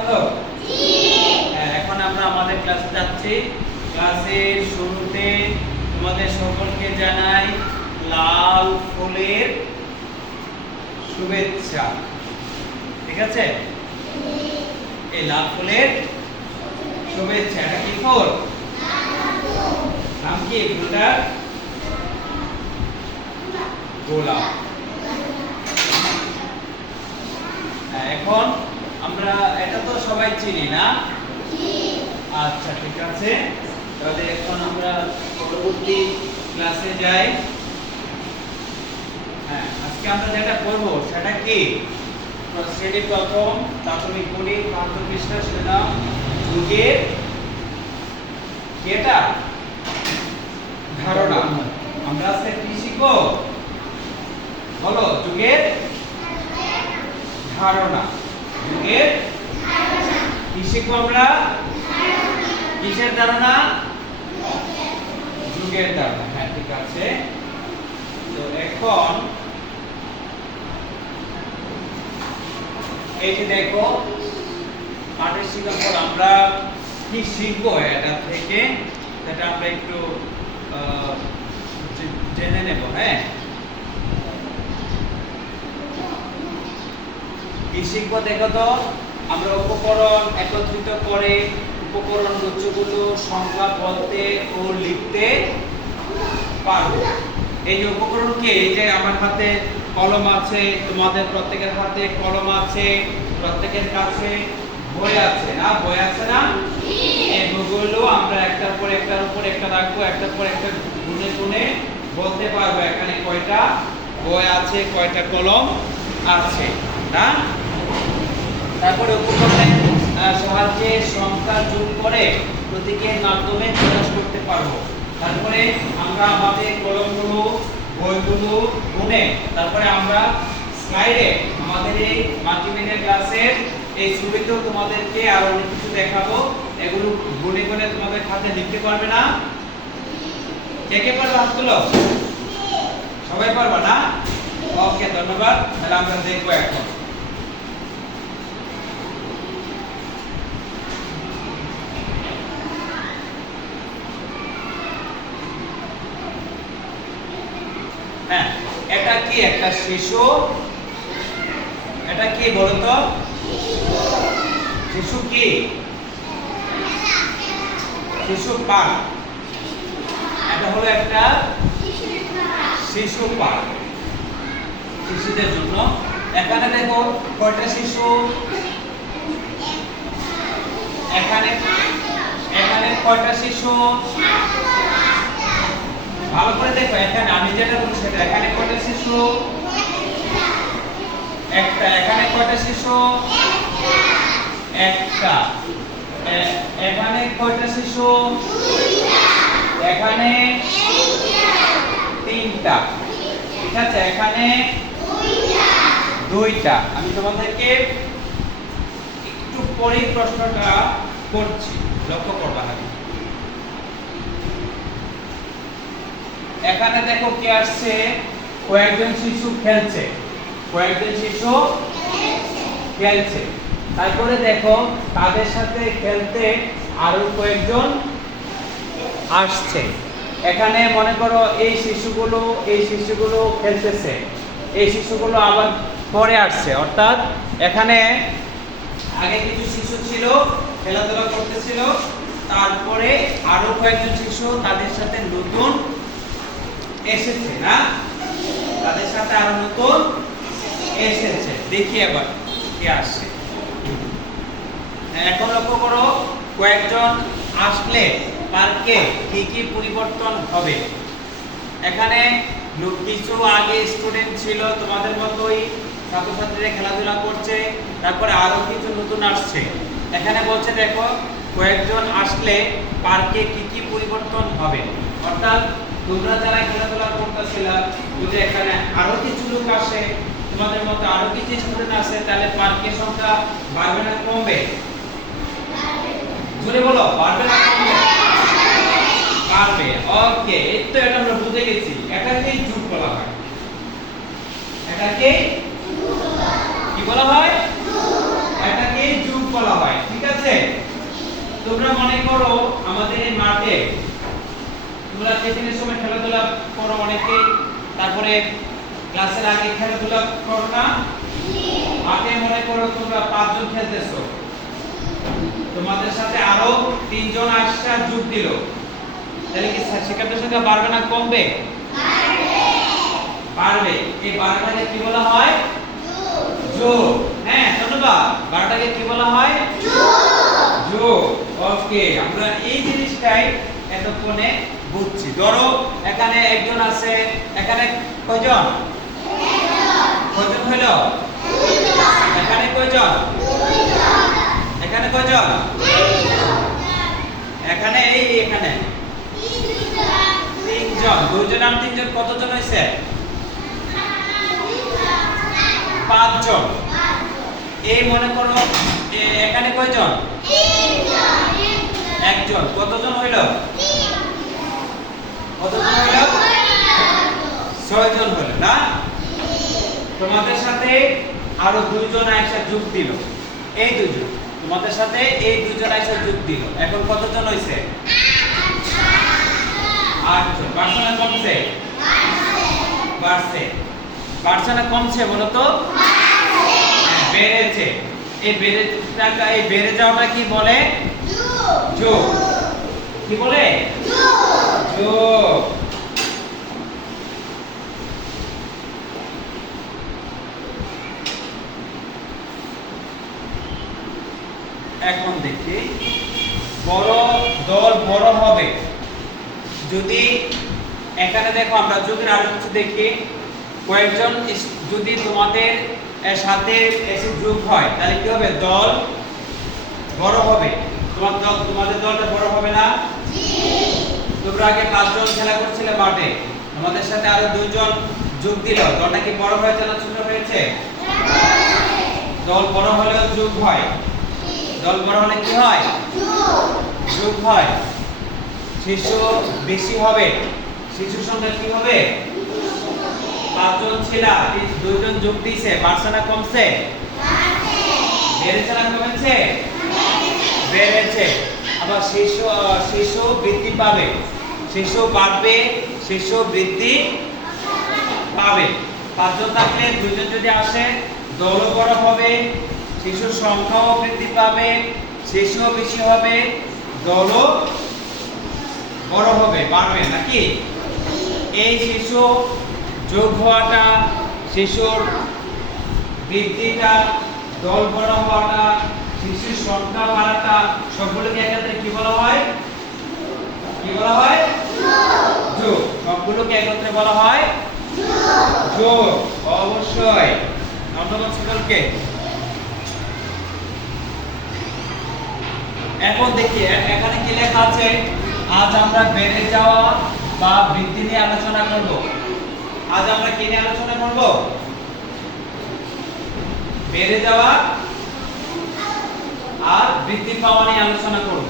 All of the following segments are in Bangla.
হলো হ্যাঁ, এখন আমরা আমাদের ক্লাসে যাচ্ছি। ক্লাসের শুরুতে তোমাদের সকলকে জানাই লাল ফুলের শুভেচ্ছা। ঠিক আছে? এই লাল ফুলের শুভেচ্ছা। এটা কি ফুল? নাম কি ফুলটার? গোলাপ। হ্যাঁ, এখন আমরা, এটা তো সবাই চিনি, না? আচ্ছা ঠিক আছে। তাহলে এখন আমরা পরবর্তী ক্লাসে যাই। হ্যাঁ আজকে আমরা যেটা করব, সেটা কি? শ্রেণি প্রথম, প্রাথমিক পড়ি প্রান্ত পৃষ্ঠা, সেটা যুগের এটা ধারণা। আমরা আজকে কি শিখব? বলো, যুগের ধারণা। যুগের কি শিখব আমরা? কিসের ধারণা? যুগের ধারণা। হ্যাঁ ঠিক আছে। তো এখন এই যে দেখো, পাঠের শিখার পর আমরা কি শিখব এটা থেকে? সেটা আমরা একটু জেনে নেব হ্যাঁ? কি শিখব দেখো তো আমরা উপকরণ একত্রিত করে উপকরণ গুচ্ছগুলো সংখ্যা বলতে ও লিখতে পারব। এই যে উপকরণ কি? এই যে আমার হাতে কলম আছে তোমাদের প্রত্যেকের হাতে কলম আছে প্রত্যেকের কাছে বই আছে না? বই আছে না? এই বইগুলো আমরা একটার পর একটার উপর একটা রাখব একটার পর একটা গুনে গুনে বলতে পারব এখানে কয়টা বই আছে কয়টা কলম আছে। না? তারপরে উপকরণের সাহায্যে সংখ্যা যোগ করে প্রতীকের মাধ্যমে প্রকাশ করতে পারব। তারপরে আমরা আমাদের কলমগুলো, বইগুলো গুনে, তারপরে আমরা স্লাইডে আমাদের এই মাল্টিমিডিয়া ক্লাসের এই ছবিতেও তোমাদেরকে আরও অনেক কিছু দেখাবো। এগুলো গুনে গুনে তোমাদের খাতে লিখতে পারবে না? কে কে পারবে হাত তুলো? সবাই পারবা না? ওকে, ধন্যবাদ। তাহলে আমরা দেখব এখন হ্যাঁ এটা কি একটা শিশু। এটা কি বলতো? শিশু কি? শিশু পার্ক এটা হলো একটা শিশু পার্ক শিশুদের জন্য। এখানে দেখো কয়টা শিশু? এখানে এখানে কয়টা শিশু? ভালো করে দেখো, এখানে আমি যেটা বলছি সেটা এখানে কয়টা শিশু? একটা, এখানে কয়টা শিশু? একটা। এখানে কয়টা শিশু? এখানে তিনটা। ঠিক আছে, এখানে দুইটা। আমি তোমাদেরকে একটু পরেই প্রশ্নটা করছি। লক্ষ্য করবা আমি এখানে দেখো কি আসছে? কয়েকজন শিশু খেলছে। কয়েকজন শিশু খেলছে। তারপরে দেখো তাদের সাথে খেলতে আরও কয়েকজন আসছে। এখানে মনে করো এই শিশুগুলো এই শিশুগুলো খেলতেছে। এই শিশুগুলো আবার পরে আসছে। অর্থাৎ এখানে আগে কিছু শিশু ছিল খেলাধুলা করতেছিল। তারপরে আরও কয়েকজন শিশু তাদের সাথে নতুন এসেছে, না? তাদের সাথে আরও নতুন এসেছে। দেখি এবার কে আসছে। এখন লক্ষ্য করো, কয়েকজন আসলে পার্কে কি কি পরিবর্তন হবে। এখানে কিছু আগে স্টুডেন্ট ছিল, তোমাদের মতোই ছাত্রছাত্রীরা খেলাধুলা করছে, তারপরে আরও কিছু নতুন আসছে। এখানে বলছে, দেখো, কয়েকজন আসলে পার্কে কি কি পরিবর্তন হবে। অর্থাৎ তোমরা যারা খেলাধুলা করতেছিলা, যদি এখানে আরও কিছু লোক আসে, তোমাদের মতো আরও কিছু স্টুডেন্ট আসে, তাহলে পার্কের সংখ্যা বাড়বে না, কমবে? জোরে বলো, বাড়বে না, কমবে? বাড়বে ওকে তো এটা আমরা বুঝে গেছি। এটাকে যুগ বলা হয়। এটাকে কি বলা হয়? এটাকে যুগ বলা হয়, ঠিক আছে? তোমরা মনে করো আমাদের এই মাঠে টিফিনের সময় খেলাধুলা করো অনেকে। তারপরে ক্লাসের আগে খেলাধুলা করো না? মাঠে মনে করো তোমরা পাঁচজন খেলতেছো। তোমাদের সাথে আরও তিনজন আসছে যোগ দিল। তাহলে কি শিক্ষার্থীর সংখ্যা বাড়বে না কমবে? বাড়বে। এই বারোটাকে কি বলা হয়? যোগ। হ্যাঁ ধন্যবাদ। বারোটাকে কি বলা হয়? যোগ। ওকে আমরা এই জিনিসটাই এতক্ষণে বুঝছি। ধরো, এখানে একজন আছে, এখানে কয়জন? কয়জন হইল? এখানে কয়জন? এখানে কয়জন? এখানে, এই এখানে। তিনজন। দুজন আর তিনজন কতজন হয়েছে পাঁচজন। এই মনে করো এখানে কয়জন? একজন। কতজন হইল? কতজন হইল ছয়জন হইল না? তোমাদের সাথে আরও দুইজন আয়সা যোগ দিল। এই দুজন তোমাদের সাথে এই দুজন আয়সা যোগ দিল। এখন কতজন হইছে? আটজন। বাড়ছে না কমছে? বাড়ছে। বাড়ছে কমছে বলো হ্যাঁ, বেড়েছে। এই বেড়ে এই বেড়ে যাওয়াটা কি বলে? যোগ। কি বলে? যোগ এখন দেখি। বড় দল বড় হবে। যদি এখানে দেখো, আমরা যোগের আরও কিছু দেখি, কয়েকজন যদি তোমাদের সাথে এসে যোগ হয়, তাহলে কি হবে? দল বড় হবে। তোমার দল তোমাদের দলটা বড় হবে না? তোমরা আগে পাঁচজন খেলা করছিলে মাঠে। আমাদের সাথে আরও দুইজন যোগ দিল। দলটা কি বড় হয়েছে না ছোট হয়েছে? দল বড় হলেও যোগ হয়। দল বড় হলে কি হয়? যোগ হয়। শিশু বেশি হবে। শিশুর সংখ্যা কি হবে? পাঁচজন ছিল দুইজন যোগ দিয়েছে। বাড়ছে না কমছে? বেড়েছে না কমেছে? বেড়েছে। আবার শিশু শিশু বৃদ্ধি পাবে। শিশু বাড়বে শিশু বৃদ্ধি পাবে। পাঁচজন থাকলে দুজন যদি আসে, দলও বড় হবে, শিশুর সংখ্যাও বৃদ্ধি পাবে শিশুও বেশি হবে, দলও বড় হবে, বাড়বে নাকি? এই শিশু যোগ হওয়াটা, শিশুর বৃদ্ধিটা, দল বড় হওয়াটা শিশুর সংখ্যা বাড়াটা সবগুলোকে একত্রে কি বলা হয়? কি বলা হয়? যোগ। সবগুলোকে একত্রে বলা হয়? যোগ। অবশ্যই। ধন্যবাদ সকলকে। এখন দেখি, এখানে কি লেখা আছে? আজ আমরা বেড়ে যাওয়া বা বৃদ্ধি নিয়ে আলোচনা করব। আজ আমরা কি নিয়ে আলোচনা করব? বেড়ে যাওয়া আর বৃদ্ধি পাওয়া নিয়ে আলোচনা করব।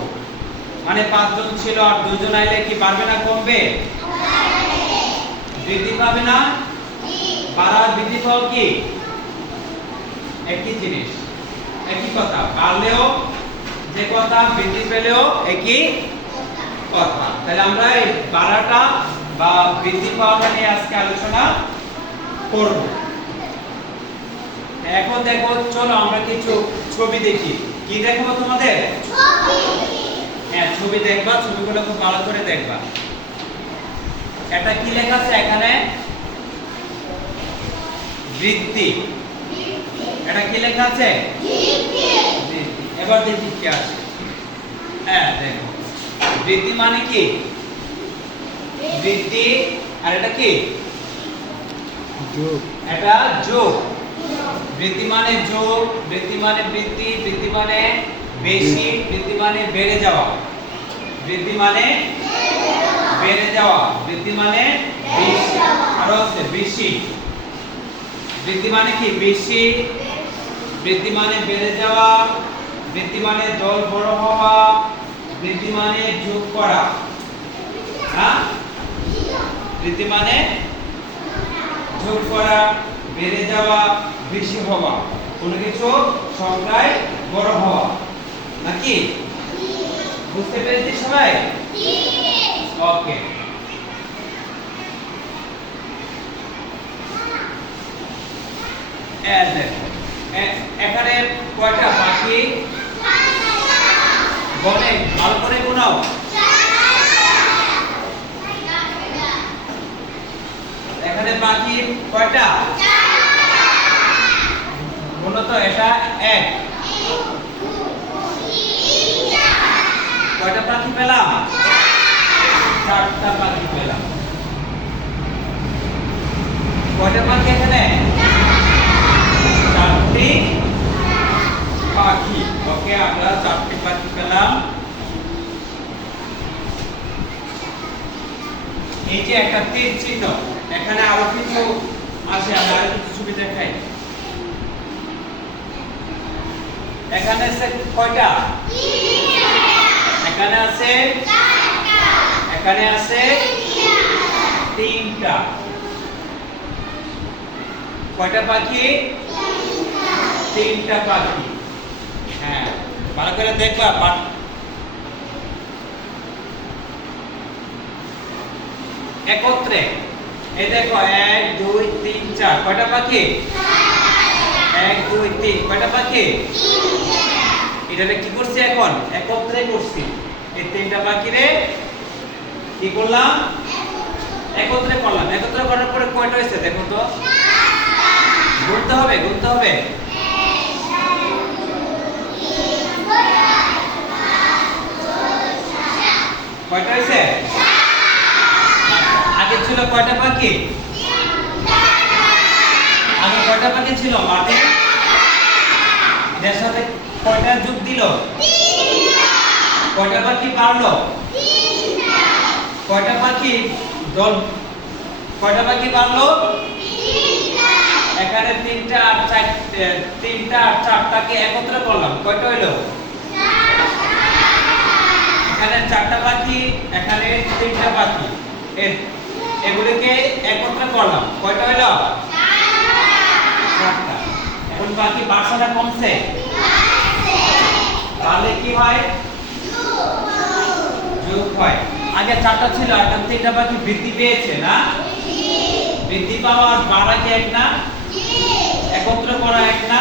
মানে পাঁচজন ছিল আর দুজন আইলে কি বাড়বে না কমবে? বৃদ্ধি পাবে না? বাড়ার বৃদ্ধি পাওয়া কি? একই জিনিস, একই কথা। বাড়লেও যে কথা, বৃদ্ধি পেলেও একই কথা। তাহলে আমরা এই বাড়াটা বা বৃদ্ধি পাওয়াটা নিয়ে আজকে আলোচনা করব। এখন দেখো, চলো আমরা কিছু ছবি দেখি। কি দেখব তোমাদের? হ্যাঁ ছবি দেখবা ছবিগুলো খুব ভালো করে দেখবা। এটা কি লেখা আছে এখানে? বৃত্তি। এটা কি লেখা আছে? বৃদ্ধি এবার দেখি কি আছে। হ্যাঁ দেখো। বৃদ্ধি মানে কি? বৃত্তি। আর এটা কি? যোগ। এটা যোগ। বৃদ্ধি মানে যোগ বৃদ্ধি মানে বৃদ্ধি বৃদ্ধি মানে বেশি বৃদ্ধি মানে বেড়ে যাওয়া বৃদ্ধি মানে বেড়ে যাওয়া বৃদ্ধি মানে বেশি আরও আছে বেশি বৃদ্ধি মানে কি বেশি বৃদ্ধি মানে বেড়ে যাওয়া বৃদ্ধি মানে দল বড় হওয়া বৃদ্ধি মানে যোগ করা হ্যাঁ বৃদ্ধি মানে যোগ করা বেড়ে যাওয়া বেশি হওয়া। কোনো কিছু সংখ্যায় বড় হওয়া। নাকি? বুঝতে পেরেছি সবাই? ওকে। এখানে কয়টা পাখি? গনে ভালো করে গুনাও। এখানে পাখি কয়টা? মূলত এটা এক। কয়টা পাখি পেলাম? চারটা পাখি পেলাম। কয়টা পাখি এখানে? চারটি পাখি। ওকে, আমরা চারটি পাখি পেলাম। এই যে একটা তীর চিহ্ন, এখানে আরও কিছু আছে, আমরা আরও কিছু ছবি দেখাই। এখানে আছে কয়টা? এখানে আছে? এখানে আছে? তিনটা। কয়টা পাখি? তিনটা পাখি। হ্যাঁ ভালো করে দেখবা একত্রে। এই দেখো, এক, দুই, তিন, চার। কয়টা পাখি? এক, দুই, তিন। কয়টা পাখি এটাকে কি করছি এখন? একত্রে করছি। এই তিনটা পাখিরে কি করলাম? একত্রে করলাম। একত্রে করার পরে কয়টা হয়েছে দেখো তো? গুনতে হবে গুনতে হবে। কয়টা হয়েছে? আগে ছিল কয়টা পাখি কয়টা পাখি ছিল? মাঠে এটার সাথে কয়টা যোগ দিল? কয়টা পাখি বাড়লো? কয়টা পাখি দল? কয়টা পাখি বাড়লো? এখানে তিনটা আর চারটে তিনটা আর চারটাকে একত্রে করলাম। কয়টা হইল? এখানে চারটা পাখি এখানে তিনটা পাখি এগুলিকে একত্রে করলাম। কয়টা হইল? চারটা এখন পাখি বাসাটা কমছে? তাহলে কি হয়? যোগ হয়। আগে চারটা ছিল, এখন তিনটা পাখি বৃদ্ধি পেয়েছে না? বৃদ্ধি পাওয়া আর এক না? একত্র করা এক না?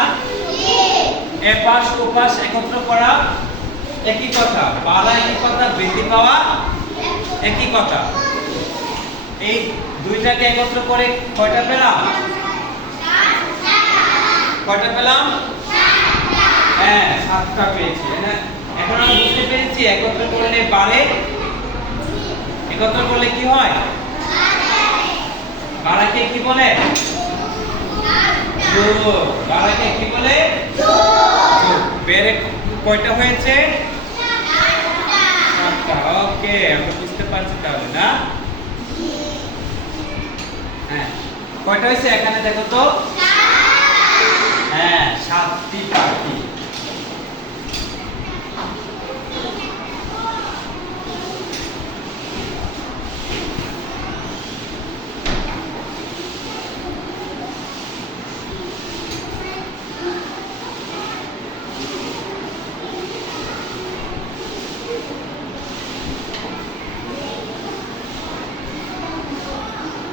এপাশ, ওপাশ একত্র করা একই কথা। বাড়া একই কথা, বৃদ্ধি পাওয়া একই কথা। এই দুইটাকে একত্র করে কয়টা পেলাম? কয়টা পেলাম? হ্যাঁ সাতটা পেয়েছি এখন আমি বুঝতে পেরেছি, একত্র করলে বাড়ে একত্র করলে কি হয়? বাড়াকে কি বলে? বাড়াকে কি বলে? বেড়ে কয়টা হয়েছে? সাতটা। ওকে, আমরা বুঝতে পারছি তাহলে, না? হ্যাঁ। কয়টা হয়েছে? এখানে দেখো তো। হ্যাঁ সাতটি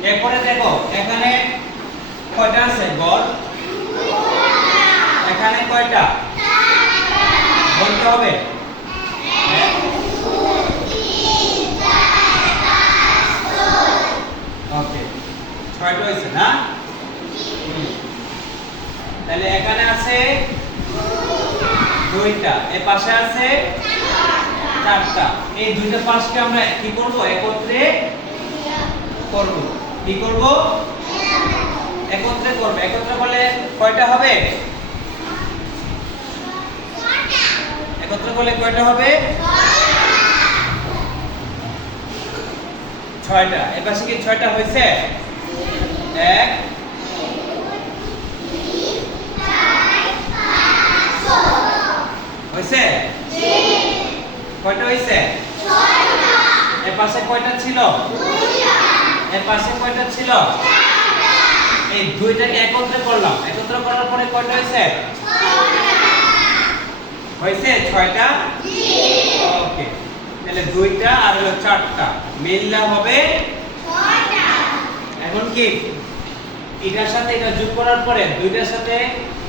এরপরে দেখো এখানে কয়টা আছে? বল। এখানে কয়টা? বলতে হবে। দুইটা। পাশে আছে চারটা। এই দুইটা আমরা কি করব? একত্রে করব। কি করব? একত্রে করব। একত্রে করলে কয়টা হবে? একত্রে করলে কয়টা হবে? ছয়টা। এ পাশে কি ছয়টা হয়েছে? এক, হয়েছে? কয়টা হয়েছে? এ পাশে কয়টা ছিল? এর পাশে কয়টা ছিল? এই দুইটাকে একত্রে করলাম। একত্রে করার পরে কয়টা হয়েছে? হয়েছে ছয়টা? ওকে। তাহলে দুইটা আর হলো চারটা। মিললে হবে? এখন কি? এটার সাথে এটা যোগ করার পরে দুইটার সাথে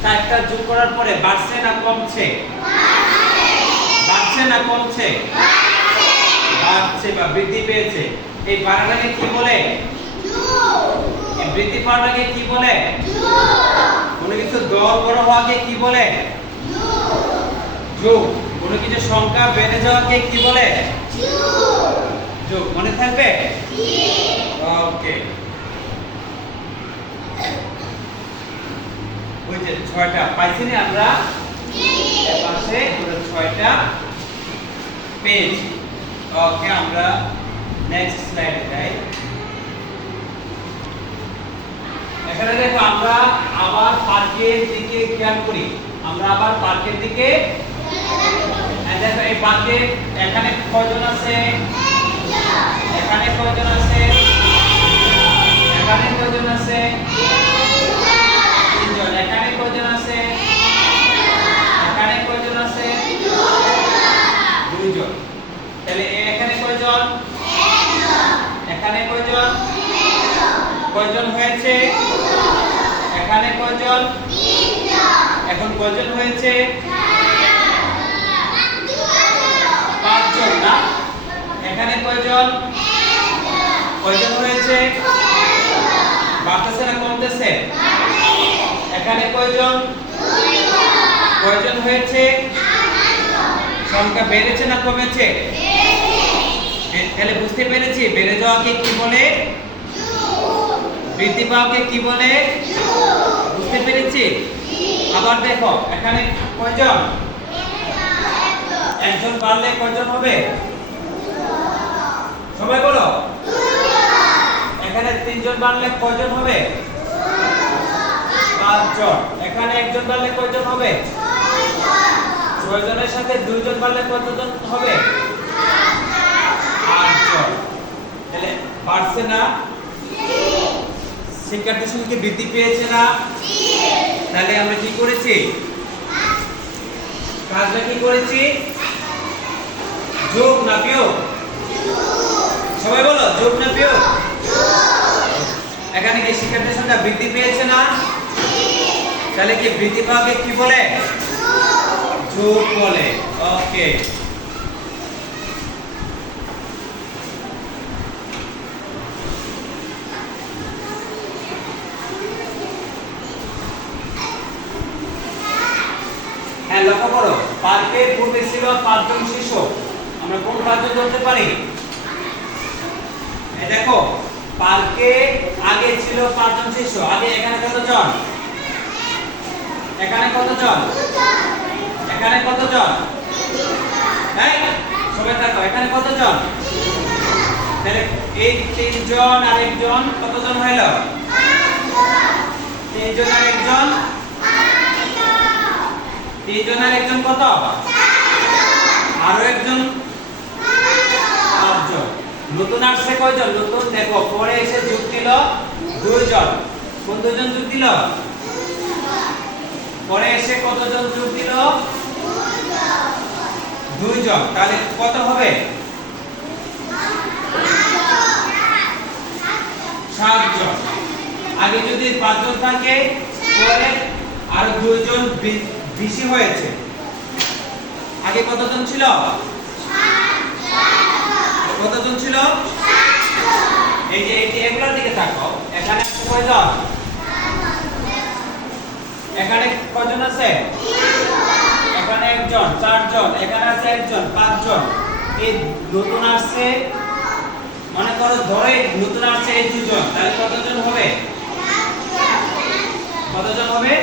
চারটা যোগ করার পরে বাড়ছে না কমছে? বাড়ছে না কমছে? বাড়ছে বা বৃদ্ধি পেয়েছে। এই বাড়াটাকে কি বলে? বৃদ্ধি পাওয়াটাকে কি বলে? কোনো কিছু দল বড় হওয়াকে কি বলে? যোগ। কোনো কিছু সংখ্যা বেড়ে যাওয়াকে কি বলে? যোগ। মনে থাকবে? ওকে। ওই যে ছয়টা। পাইছি না আমরা? পাশে ছয়টা পেয়েছি। ওকে, আমরা নেক্সট স্লাইডে যাই। এখানে দেখো, আমরা আবার পার্কের দিকে খেয়াল করি। আমরা আবার পার্কের দিকে এখানে কয়জন আছে? এখানে কয়জন এখানে কয়জন আছে? এখানে কয়জন আছে? এখানে কয়জন আছে? এখানে হয়েছে? এখানে এখন কয়জন হয়েছে? এখানে কয়জন? কয়জন হয়েছে বাড়তেছে এখানে কয়জন? কয়জন হয়েছে? সংখ্যা বেড়েছে না কমেছে? তাহলে বুঝতে পেরেছি। বেড়ে যাওয়াকে কি বলে? বৃদ্ধি পাওয়াকে কি বলে? বুঝতে পেরেছি? আবার দেখো, এখানে কয়জন? একজন বাড়লে কয়জন হবে? সবাই বলো। এখানে তিনজন বাড়লে কয়জন হবে? পাঁচজন। এখানে একজন বাড়লে কয়জন হবে? ছয় জনের সাথে দুইজন বাড়লে কতজন হবে? তাহলে বাড়ছে না? বৃদ্ধি পেয়েছে না? তাহলে আমরা কি করেছি? কাজটা কি করেছি? যোগ না বিয়োগ? সবাই বলো, যোগ না বিয়োগ? এখানে কি শিক্ষার্থীর সংখ্যা বৃদ্ধি পেয়েছে না? তাহলে কি বৃদ্ধি পাওয়াকে কি বলে? যোগ বলে, ওকে। হ্যাঁ লক্ষ্য করো পার্কে পূর্বে পাঁচজন শিশু আমরা কোন পাঁচজন ধরতে পারি? দেখো, পার্কে আগে ছিল পাঁচজন শিশু আগে এখানে কতজন এখানে কতজন এখানে কতজন সবাই থাকো, এখানে কতজন তাহলে এই তিনজন আর একজন কতজন হইল? তিনজন আর একজন তিনজন আর একজন কত? আরও একজন নতুন আসছে কয়জন? নতুন, দেখো, পরে এসে যোগ দিল দুইজন। কোন দুজন যোগ দিল? পরে এসে কতজন যোগ দিল? দুইজন। তাহলে কত হবে? সাতজন। আগে যদি পাঁচজন থাকে, পরে আর দুইজন বেশি হয়েছে। আগে কতজন ছিল? কতজন ছিল? এই যে এই যে, এগুলোর দিকে থাকো এখানে কয়জন? এখানে কয়জন আছে? এখানে একজন, চারজন, এখানে আছে একজন, পাঁচজন। এই নতুন আসছে, মনে করো ধরে নতুন আসছে এই দুজন, তাহলে কতজন হবে? কতজন হবে?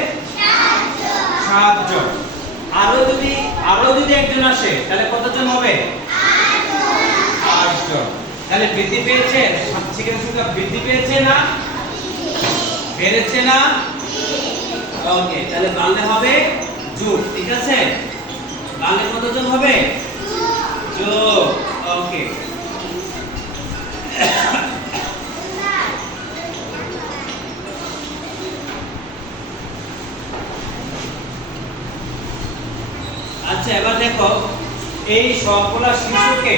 সাতজন। আরও যদি আরও যদি একজন আসে, তাহলে কতজন হবে? তাহলে বৃদ্ধি পেয়েছে? শিক্ষার সংখ্যা বৃদ্ধি পেয়েছে না? বেড়েছে না? ওকে, তাহলে বাংলা হবে যোগ ঠিক আছে? বাংলা কতজন হবে? যোগ ওকে। আচ্ছা এবার দেখো, এই সবগুলা শিশুকে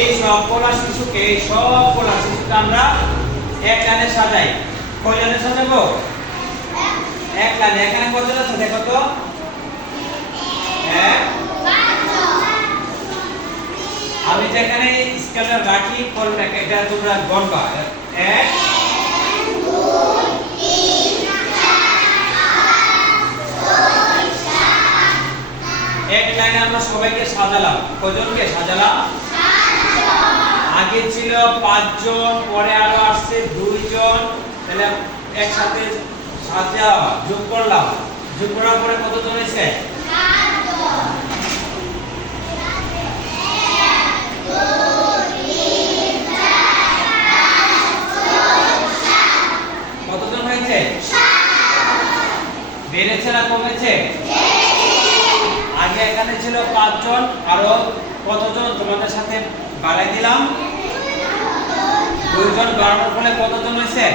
এই সবগুলা শিশুকে, এই সবগুলা শিশুকে আমরা এক লাইনে সাজাই। কয়জনে সাজাবো? এক লাইন। এখানে কতজন আছে? দেখো তো। এক আমি যেখানে স্কেলটা রাখি কলটাকে, এটা তোমরা গণবা। এক এক লাইনে আমরা সবাইকে সাজালাম। কজনকে সাজালাম? আগে ছিল পাঁচজন, পরে আরও আসছে দুইজন। তাহলে একসাথে সাজা যোগ করলাম। যোগ করার পরে কতজন এসে কতজন হয়েছে? বেড়েছে না কমেছে? আগে এখানে ছিল পাঁচজন, আরও কতজন? তোমাদের সাথে বাড়াই দিলাম। দুইজন বাড়ানোর ফলে কতজন হয়েছে?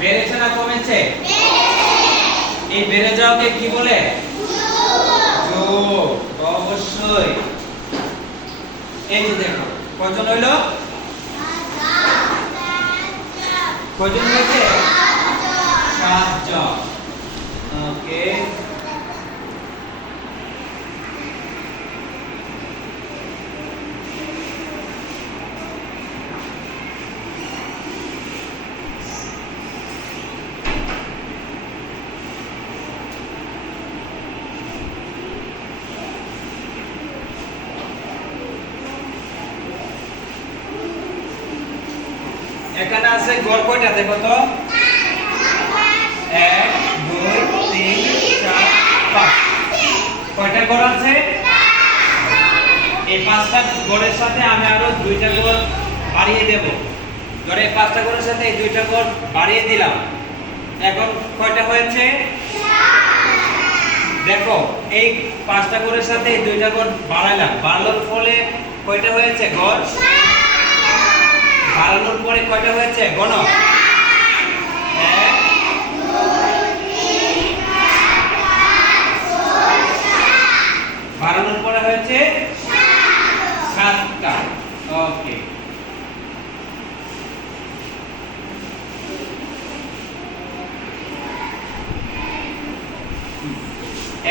বেড়েছে না কমেছে? এই বেড়ে যাওয়াকে কি বলে? অবশ্যই। এই যে দেখো, কজন হইল? কজন হয়েছে? সাতজন। ওকে এখানে আছে গড় কয়টা দেখো তো এক, দুই, তিন, চার, পাঁচ। কয়টা গড় আছে? এই পাঁচটা গড়ের সাথে আমি আরও দুইটা গড় বাড়িয়ে দেব। ধরে এই পাঁচটা গড়ের সাথে এই দুইটা গড় বাড়িয়ে দিলাম। এখন কয়টা হয়েছে? দেখো, এই পাঁচটা গড়ের সাথে এই দুইটা গড় বাড়াইলাম বাড়ানোর ফলে কয়টা হয়েছে গড় বাড়ানোর পরে কয়টা হয়েছে? গণ বাড়ানোর পরে হয়েছে? সাতটা। ওকে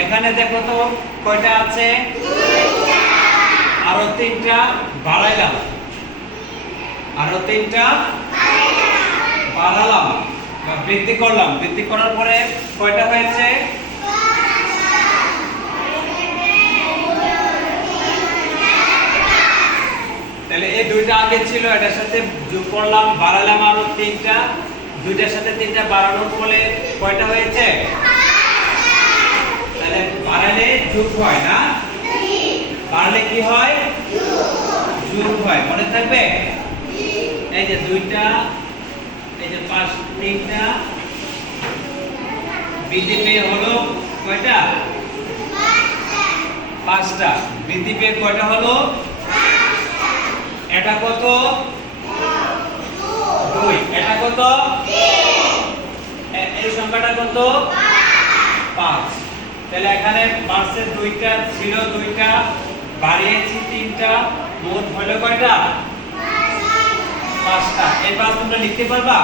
এখানে দেখো তো কয়টা আছে? আরও তিনটা। বাড়াইলাম। আরও তিনটা? বাড়ালাম। বা বৃদ্ধি করলাম। বৃদ্ধি করার পরে কয়টা হয়েছে? এই দুইটা আগে ছিল, এটার সাথে যোগ করলাম, বাড়ালাম আরও তিনটা। দুইটার সাথে তিনটা বাড়ানোর ফলে কয়টা হয়েছে? তাহলে বাড়ালে যোগ হয় না? বাড়ালে কি হয়? যোগ হয়। মনে থাকবে? এই যে দুইটা, এই যে পাঁচ, তিনটা। বৃদ্ধি হলো কয়টা? পাঁচটা। বৃদ্ধি কয়টা হলো? এটা কত? দুই। এটা কত? এই সংখ্যাটা কত? পাঁচ। তাহলে এখানে পাঁচের দুইটা ছিল দুইটা, বাড়িয়েছি তিনটা, মোট হলো কয়টা? পাঁচটা। এই পাঁচ তোমরা লিখতে পারবা?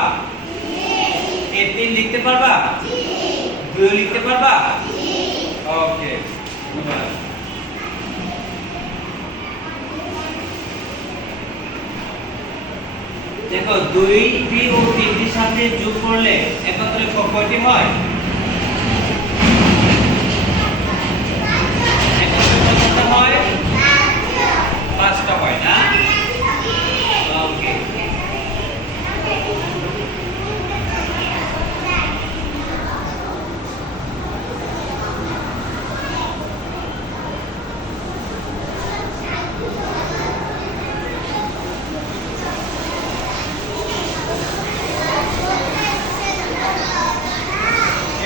এই তিন লিখতে পারবা? দুই লিখতে পারবা? ওকে ধন্যবাদ। দেখো দুই ও তিনটির সাথে যোগ করলে একত্রে কয়টি হয় একত্রে কতটা হয় পাঁচটা হয় না ওকে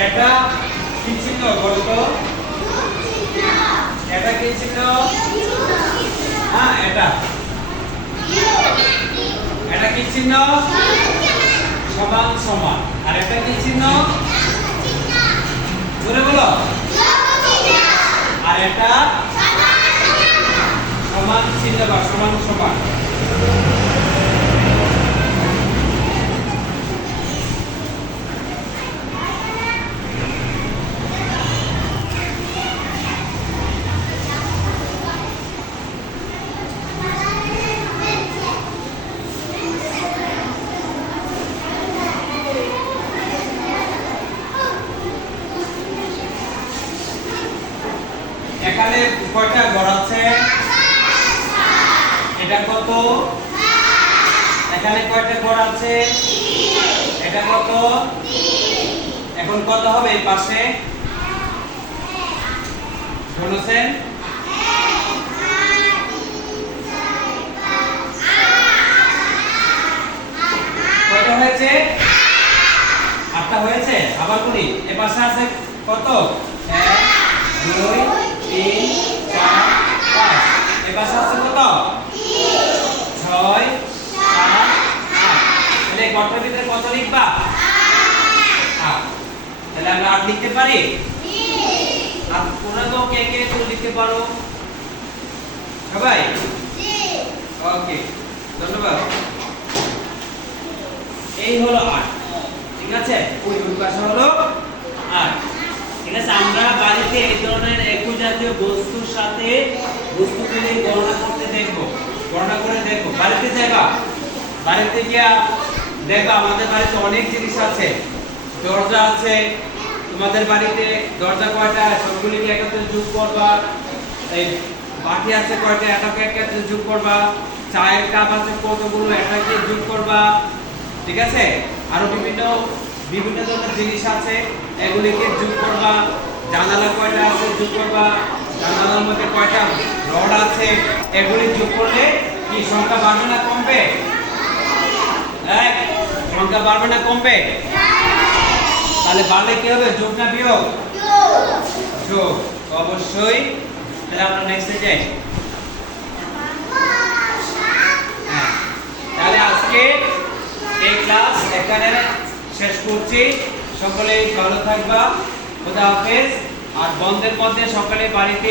এটা কি চিহ্ন বলতো এটা কি চিহ্ন হ্যাঁ এটা এটা কি চিহ্ন সমান সমান আর এটা কি চিহ্ন জোরে বলো আর এটা সমান চিহ্ন বা সমান সমান কয়টা ঘর আছে এটা কত এখানে কয়টা ঘর আছে এটা কত এখন কত হবে এই পাশে শুনেছেন কয়টা হয়েছে আটটা হয়েছে আবার করি এ পাশে আছে কত? এক দুই তিন চার পাঁচ। এ পাশে আছে কত ছয় সাত আট। তাহলে ঘরটার ভিতরে কত লিখবা? আট। তাহলে আমরা আট লিখতে পারি? আর তোমরা তো কে কে তো লিখতে পারো? সবাই? ওকে ধন্যবাদ। এই হলো আট। ঠিক আছে? ওই ওই হলো। আট ঠিক আছে, আমরা বাড়িতে এই ধরনের একই জাতীয় বস্তুর সাথে বস্তু মিলিয়ে গণনা করতে দেখব। গণনা করে দেখব। বাড়িতে যাবা বাড়িতে গিয়া দেখবা আমাদের বাড়িতে অনেক জিনিস আছে। দরজা আছে। তোমাদের বাড়িতে দরজা কয়টা? সবগুলিকে একত্রে যোগ করবা? এই বাটি আছে কয়টা? এটাকে একত্রে যোগ করবা? চায়ের কাপ আছে কতগুলো? এটাকে যোগ করবা? ঠিক আছে? আরও বিভিন্ন বিভিন্ন ধরনের জিনিস আছে। এগুলিকে যোগ করবা, জানালা কয়টা আছে, যোগ করবা, জানালার মধ্যে কয়টা রড আছে, এগুলি যোগ করলে কি সংখ্যা বাড়বে না কমবে? সংখ্যা বাড়বে না কমবে? তাহলে বাড়লে কি হবে, যোগ না বিয়োগ? যোগ অবশ্যই। তাহলে আমরা নেক্সটে যাই। হ্যাঁ। তাহলে আজকে এই ক্লাস এখানে শেষ করছি। সকলেই ভালো থাকবা। খোদা হাফেজ। আর বন্ধের মধ্যে সকলে বাড়িতে